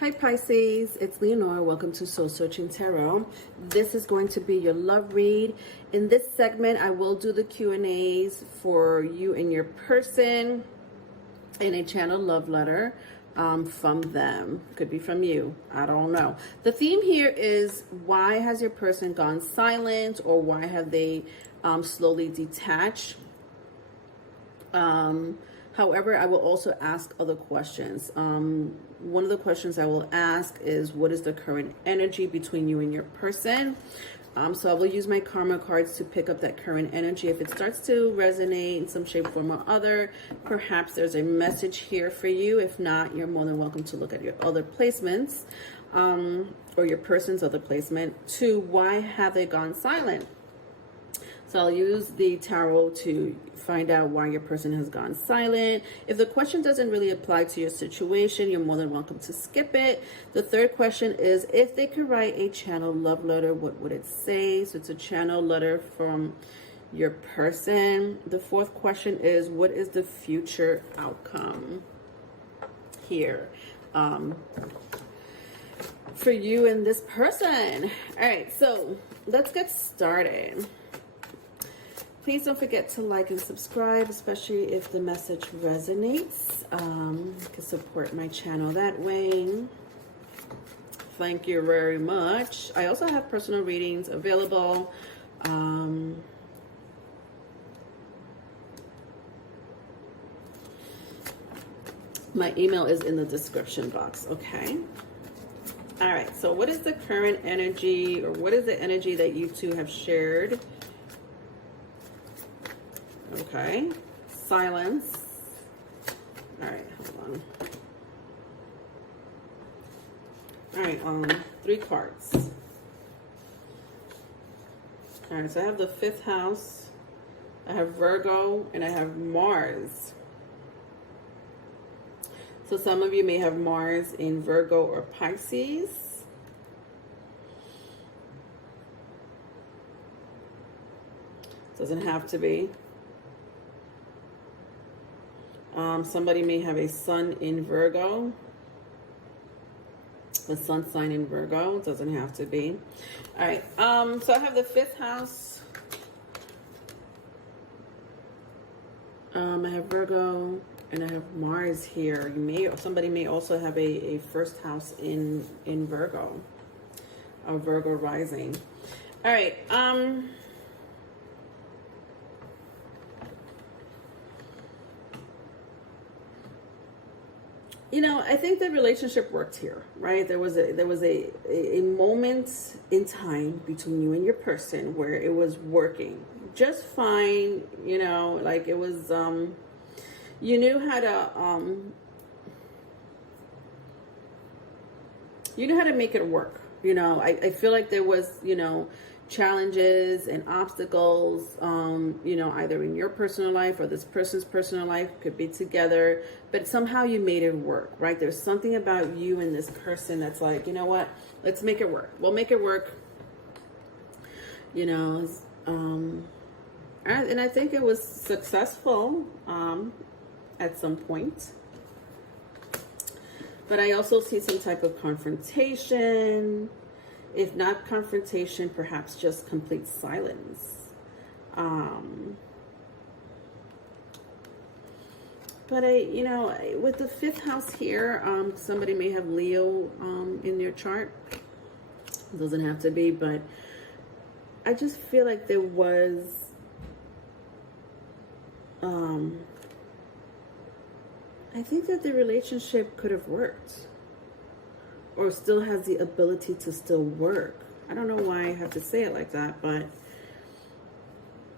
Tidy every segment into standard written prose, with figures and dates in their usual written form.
Hi Pisces, it's Leonora. Welcome to Soul Searching Tarot. This is going to be your love read. In this segment, I will do the Q&As for you and your person in a channel love letter from them. Could be from you. I don't know. The theme here is why has your person gone silent, or why have they slowly detached? However, I will also ask other questions. One of the questions I will ask is, what is the current energy between you and your person? So I will use my karma cards to pick up that current energy. If it starts to resonate in some shape, form, or other, perhaps there's a message here for you. If not, you're more than welcome to look at your other placements, or your person's other placement, to why have they gone silent? So I'll use the tarot to find out why your person has gone silent. If the question doesn't really apply to your situation, you're more than welcome to skip it. The third question is, if they could write a channel love letter, what would it say? So it's a channel letter from your person. The fourth question is, what is the future outcome here for you and this person? All right, so let's get started. Please don't forget to like and subscribe, especially if the message resonates. You can support my channel that way. Thank you very much. I also have personal readings available. My email is in the description box, okay? All right, so what is the current energy, or what is the energy that you two have shared? Okay, silence. All right, hold on. All right, 3 cards. All right, so I have the 5th house, I have Virgo, and I have Mars. So some of you may have Mars in Virgo or Pisces. Doesn't have to be. Somebody may have a sun in Virgo, a sun sign in Virgo. It doesn't have to be. All right. So I have the 5th house. I have Virgo and I have Mars here. Somebody may also have a 1st house in Virgo, a Virgo rising. All right. You know, I think the relationship worked here, right? There was a moment in time between you and your person where it was working just fine. You know, like it was, you knew how to make it work. You know, I feel like there was, you know, challenges and obstacles, you know, either in your personal life or this person's personal life, could be together, but somehow you made it work, right? There's something about you and this person that's like, you know what, let's make it work. We'll make it work, you know. And I think it was successful at some point. But I also see some type of confrontation. If not confrontation, perhaps just complete silence. But you know, with the 5th house here, somebody may have Leo in their chart. It doesn't have to be, but I just feel like there was I think that the relationship could have worked, or still has the ability to still work. I don't know why I have to say it like that, but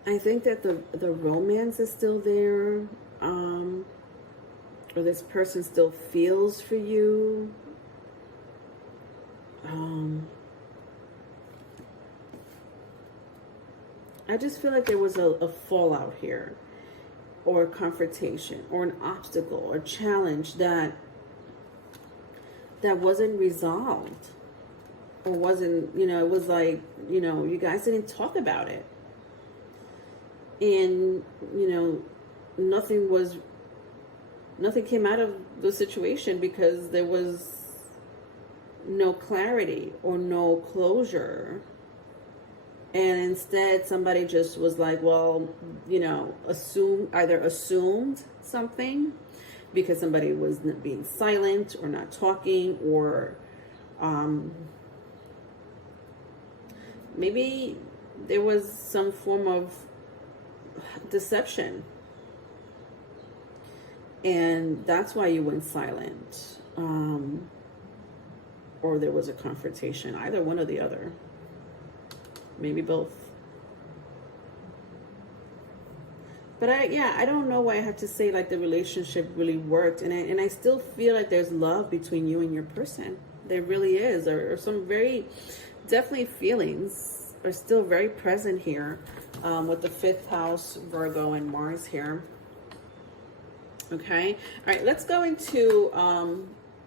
I think that the romance is still there, or this person still feels for you. I just feel like there was a fallout here, or a confrontation, or an obstacle or challenge that wasn't resolved, or wasn't, you know, it was like, you know, you guys didn't talk about it, and you know, nothing came out of the situation because there was no clarity or no closure. And instead somebody just was like, well, you know, either assumed something because somebody was being silent or not talking, or maybe there was some form of deception. And that's why you went silent. Or there was a confrontation, either one or the other. Maybe both. But I don't know why I have to say like the relationship really worked. And I still feel like there's love between you and your person. There really is. Or some very, definitely feelings are still very present here with the 5th house, Virgo and Mars here. Okay. All right. Let's go into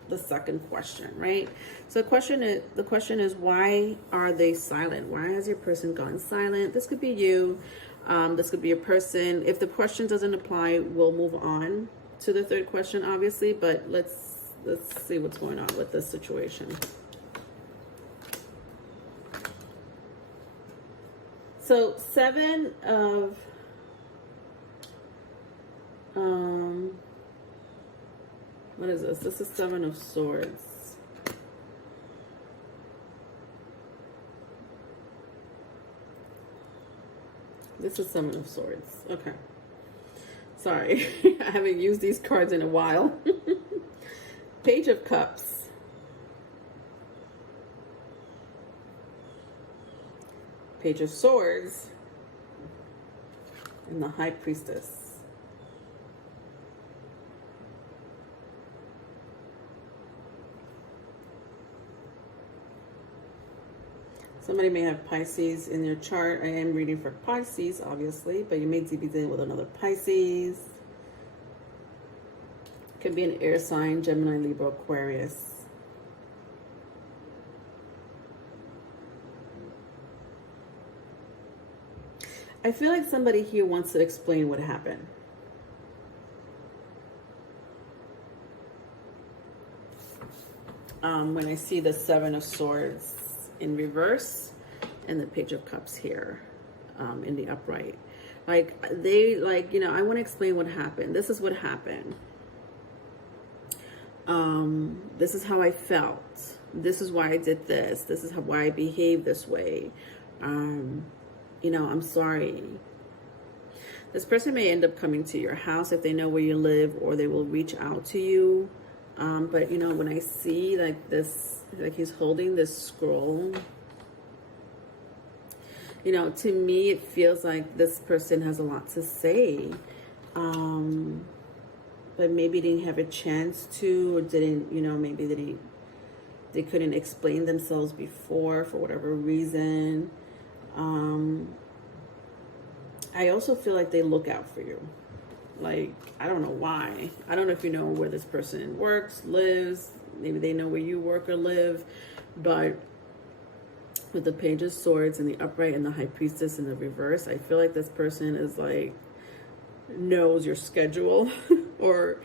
the second question, right? So the question is why are they silent? Why has your person gone silent? This could be you. This could be a person. If the question doesn't apply, we'll move on to the third question, obviously. But let's see what's going on with this situation. So 7 of what is this? This is 7 of Swords. This is 7 of Swords. Okay. Sorry. I haven't used these cards in a while. Page of Cups. Page of Swords. And the High Priestess. Somebody may have Pisces in their chart. I am reading for Pisces, obviously, but you may be dealing with another Pisces. Could be an air sign, Gemini, Libra, Aquarius. I feel like somebody here wants to explain what happened. When I see the 7 of Swords in reverse and the Page of Cups here in the upright, like they you know, I want to explain what happened. This is what happened. This is how I felt. This is why I did this. This is why I behaved this way. You know, I'm sorry. This person may end up coming to your house if they know where you live, or they will reach out to you. But you know, when I see like this, like he's holding this scroll, you know, to me it feels like this person has a lot to say, but maybe didn't have a chance to, or didn't, you know, maybe they couldn't explain themselves before for whatever reason. I also feel like they look out for you. Like, I don't know why. I don't know if you know where this person works, lives. Maybe they know where you work or live. But with the Page of Swords and the upright and the High Priestess in the reverse, I feel like this person is like, knows your schedule or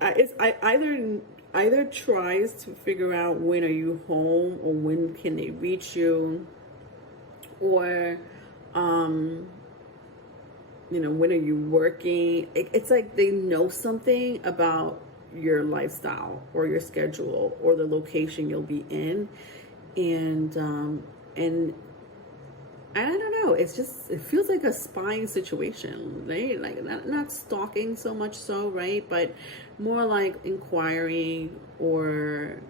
it's either tries to figure out when are you home or when can they reach you, or you know, when are you working? It's like they know something about your lifestyle or your schedule or the location you'll be in, and I don't know, it's just, it feels like a spying situation, right? Like not stalking so much so, right? But more like inquiring, or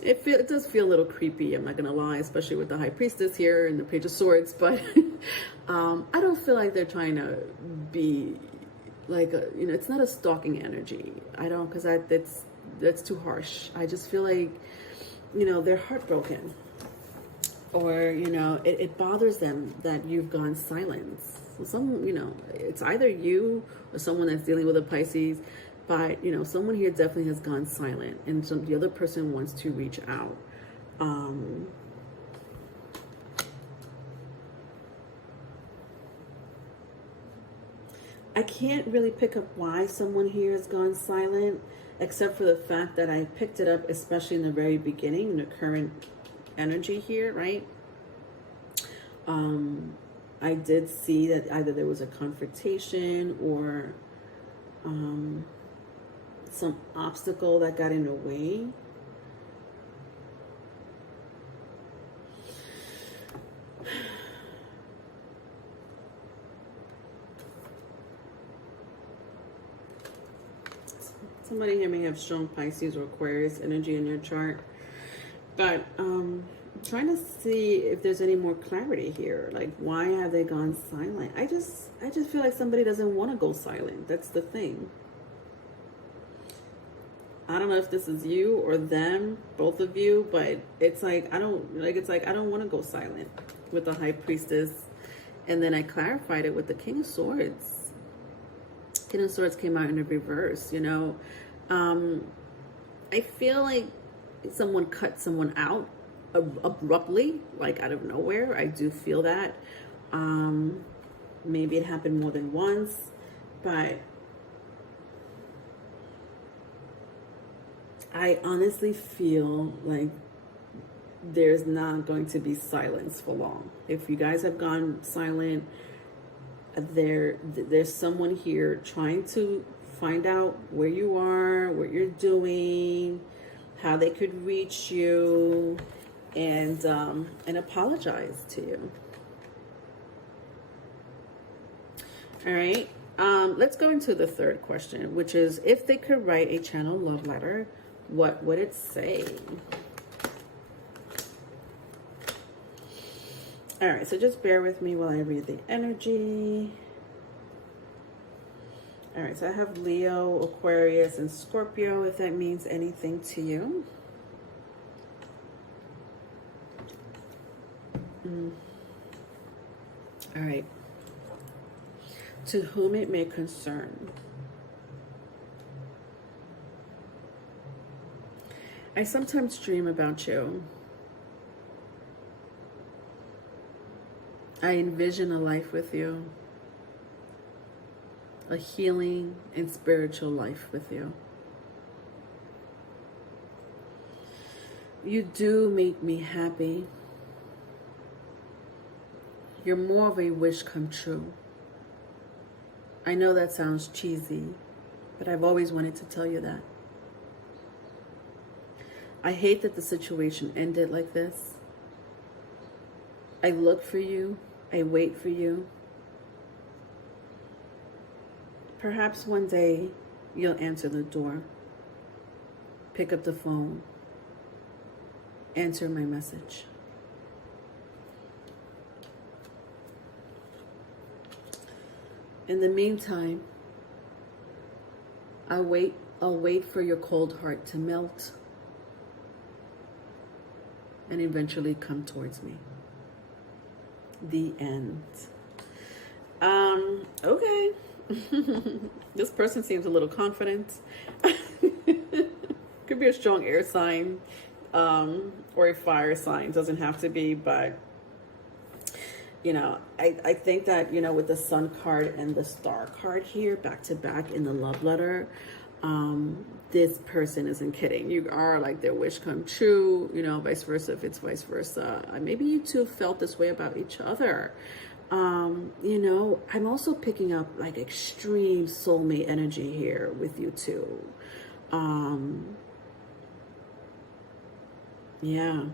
it does feel a little creepy, I'm not gonna lie, especially with the High Priestess here and the Page of Swords. But I don't feel like they're trying to be like a, you know, it's not a stalking energy. I don't, because that's too harsh. I just feel like, you know, they're heartbroken, or you know, it bothers them that you've gone silent. So you know, it's either you or someone that's dealing with a Pisces. But, you know, someone here definitely has gone silent, and the other person wants to reach out. I can't really pick up why someone here has gone silent. except for the fact that I picked it up, especially in the very beginning, in the current energy here, right? I did see that either there was a confrontation or some obstacle that got in the way. Somebody here may have strong Pisces or Aquarius energy in your chart, but I'm trying to see if there's any more clarity here. Like, why have they gone silent? I just feel like somebody doesn't want to go silent. That's the thing. I don't know if this is you or them, both of you, but it's like I don't want to go silent with the High Priestess. And then I clarified it with the King of Swords. King of Swords came out in the reverse, you know. I feel like someone cut someone out abruptly, like out of nowhere. I do feel that. Maybe it happened more than once, but I honestly feel like there's not going to be silence for long. If you guys have gone silent, there's someone here trying to find out where you are, what you're doing, how they could reach you, and apologize to you. All right. Let's go into the third question, which is, if they could write a channel love letter, what would it say? All right, so just bear with me while I read the energy. All right, so I have Leo, Aquarius, and Scorpio, if that means anything to you. All right. To whom it may concern. I sometimes dream about you. I envision a life with you. A healing and spiritual life with you. You do make me happy. You're more of a wish come true. I know that sounds cheesy, but I've always wanted to tell you that. I hate that the situation ended like this. I look for you. I wait for you. Perhaps one day you'll answer the door, pick up the phone, answer my message. In the meantime, I'll wait for your cold heart to melt and eventually come towards me. The end. Okay. This person seems a little confident. Could be a strong air sign, or a fire sign. Doesn't have to be, but you know, I think that, you know, with the Sun card and the Star card here back to back in the love letter, this person isn't kidding. You are like their wish come true, you know, vice versa if it's vice versa. Maybe you two felt this way about each other. You know, I'm also picking up like extreme soulmate energy here with you two. Yeah.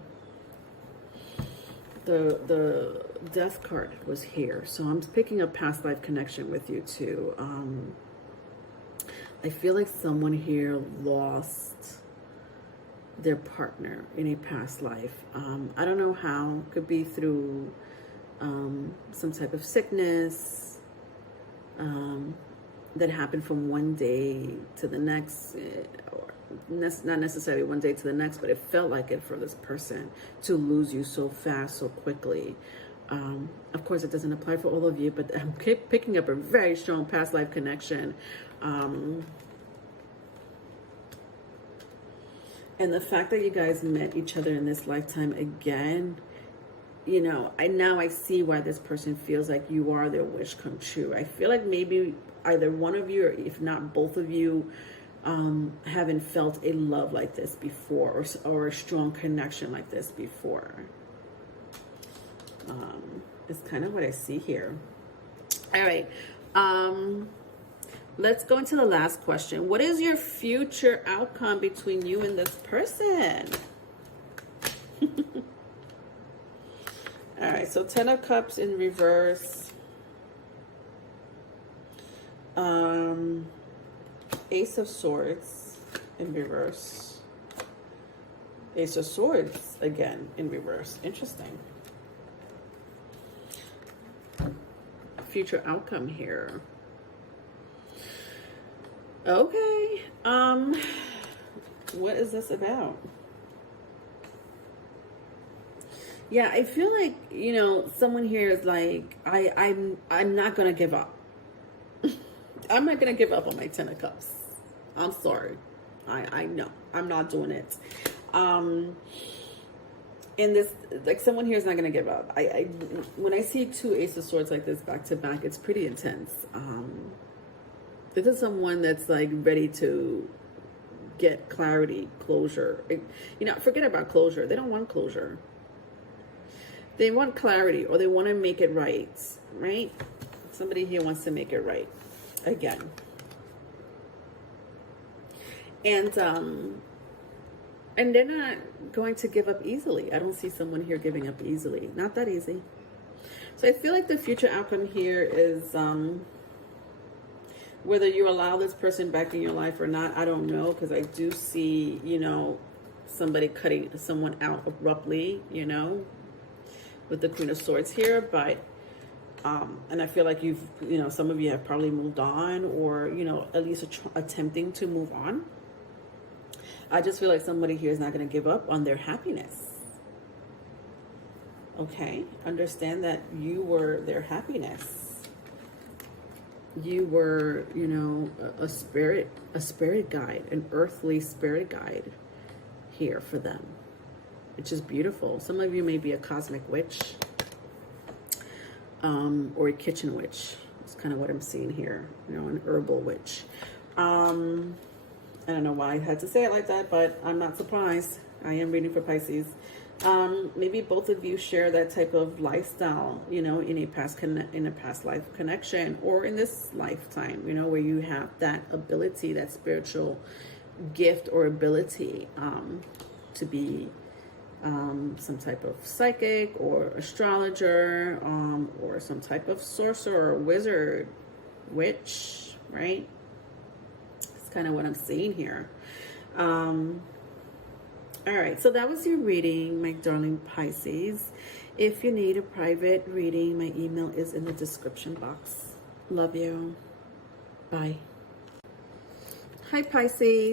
The Death card was here. So I'm picking up past life connection with you too. I feel like someone here lost their partner in a past life. I don't know how. Could be through some type of sickness that happened from one day to the next, or not necessarily one day to the next, but it felt like it for this person to lose you so fast, so quickly. Of course, it doesn't apply for all of you, but I'm picking up a very strong past life connection. And the fact that you guys met each other in this lifetime again, you know, I see why this person feels like you are their wish come true. I feel like maybe either one of you, or if not both of you, haven't felt a love like this before, or a strong connection like this before. It's kind of what I see here. All right. Let's go into the last question. What is your future outcome between you and this person? All right, so 10 of Cups in reverse. Ace of Swords in reverse. Ace of Swords again in reverse. Interesting. Future outcome here. Okay. What is this about? Yeah, I feel like, you know, someone here is like, I'm not gonna give up. I'm not gonna give up on my 10 of Cups. I'm sorry. I know. I'm not doing it. And this, like, someone here is not gonna give up. When I see two Ace of Swords like this back to back, it's pretty intense. This is someone that's like ready to get clarity, closure. You know, forget about closure. They don't want closure. They want clarity, or they want to make it right, right? Somebody here wants to make it right again. And they're not going to give up easily. I don't see someone here giving up easily. Not that easy. So I feel like the future outcome here is whether you allow this person back in your life or not, I don't know, because I do see, you know, somebody cutting someone out abruptly, you know, with the Queen of Swords here. But and I feel like you know, some of you have probably moved on, or, you know, at least attempting to move on. I just feel like somebody here is not going to give up on their happiness. Okay, understand that you were their happiness. You were, you know, a spirit guide, an earthly spirit guide here for them, which is beautiful. Some of you may be a cosmic witch, or a kitchen witch. That's kind of what I'm seeing here, you know, an herbal witch. I don't know why I had to say it like that, but I'm not surprised. I am reading for Pisces. Maybe both of you share that type of lifestyle, you know, in a past life connection, or in this lifetime, you know, where you have that ability, that spiritual gift or ability to be some type of psychic or astrologer, or some type of sorcerer, wizard, witch, right? It's kind of what I'm seeing here. All right, so that was your reading, my darling Pisces. If you need a private reading, my email is in the description box. Love you. Bye. Hi, Pisces.